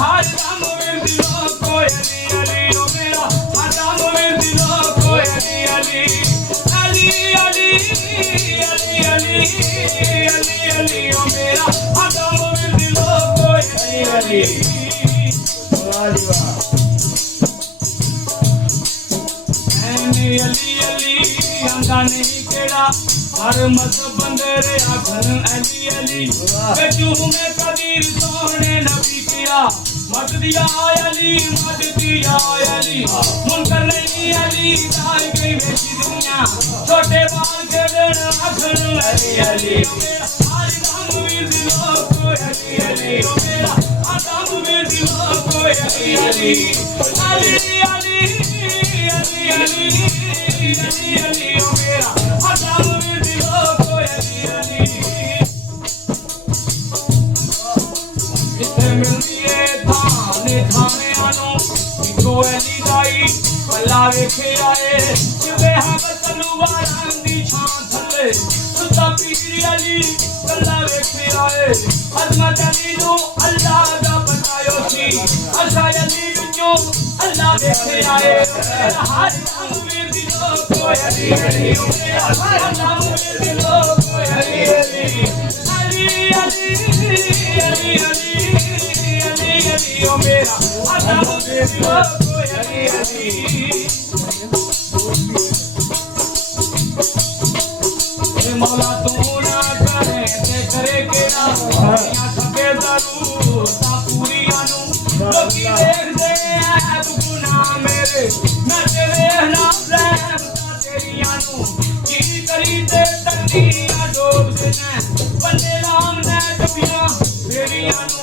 हर दम दिलो कोई अली अली ओ मेरा हर दम दिलो कोई अली अली अली अली अली अली अली अली ओ मेरा हर दम दिलो कोई अली अली वाह वाह अली अली आंदा नहीं केड़ा हर मजहब बंदरे आखन अली अली कजू में कबीर सोने नबी किया मत दिया अली मत दिया अली मुनकर नहीं अली दाई गई बेची दुनिया छोटे बाल के दिन आखन अली अली हर दम में दिलो कोई अली अली मेरा हर दम में दिलो कोई अली अली अली अली अली अली अली अली ओ मेरा हर दम में दिलो कोई अली अली जिथे मिलदी है थाने थाने आनो इको अली दाई भला वेखे आए जिवे हम तलवारां दी छां थले सुता पीर अली कल्ला वेखे आए अजमत अली नु अल्लाह दा बनायो सी असा अली जो अल्लाह वेखे आए हर दम में दिलो कोई अली अली ओ मेरा हर दम में दिलो कोई अली अली अली अली अली अली अली अली ओ मेरा हर दम में दिलो कोई अली अली मौला तू ना करे ते करे केड़ा दुनिया सके जरूर ता पूरी आनू लोकी देख दे ऐब गुनाह मेरे मैं तेरे नाम रहम ता तेरी आनू की करी ते तकदीर डोब देना बंदे नाम ने कबिरा तेरी आनू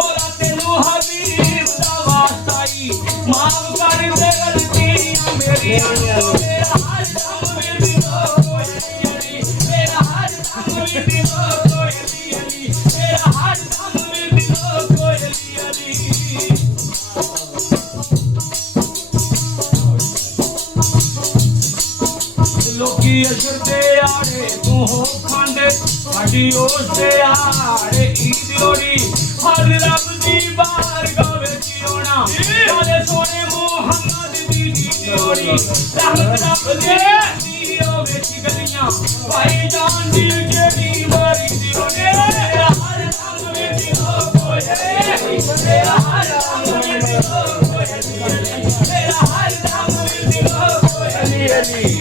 मौला तेनू हबीब दा वास्ताई माफ कर दे गलतियां मेरी आनू मेरा हर दम में दिलो कोई अली मेरा हर दम में दिलो कोई अली मेरा हर दम में दिलो कोई अली लोकी अशर दे आड़े तू हो खांडे साडी ओस दे आड़े ईद लोड़ी हर रब दी बारगाह विच होना सारे सोने मुहम्मद दी लोड़ी रहमत रब दे दियो विच गलियां भाई जान दी जेड़ी मारी दी होने मेरा हर दम में दिलो कोई मेरा हर दम में दिलो कोई मेरा हर दम में दिलो कोई अली अली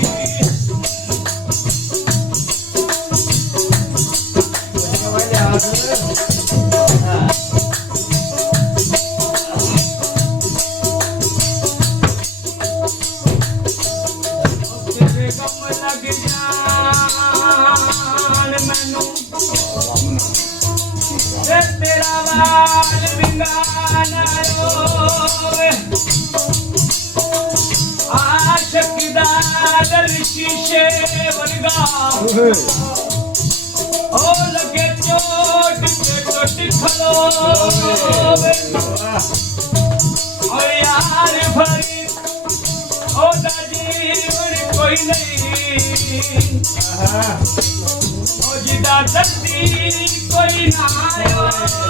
तेरा वाल विंगाना रोवे आशिक दा दिल शीशे वर्गा ओ लगे चोट पे टूट खलोवे ओ यार भरी ओ जीवन कोई नहीं ओ जिदा दर्दी कोई ना आयो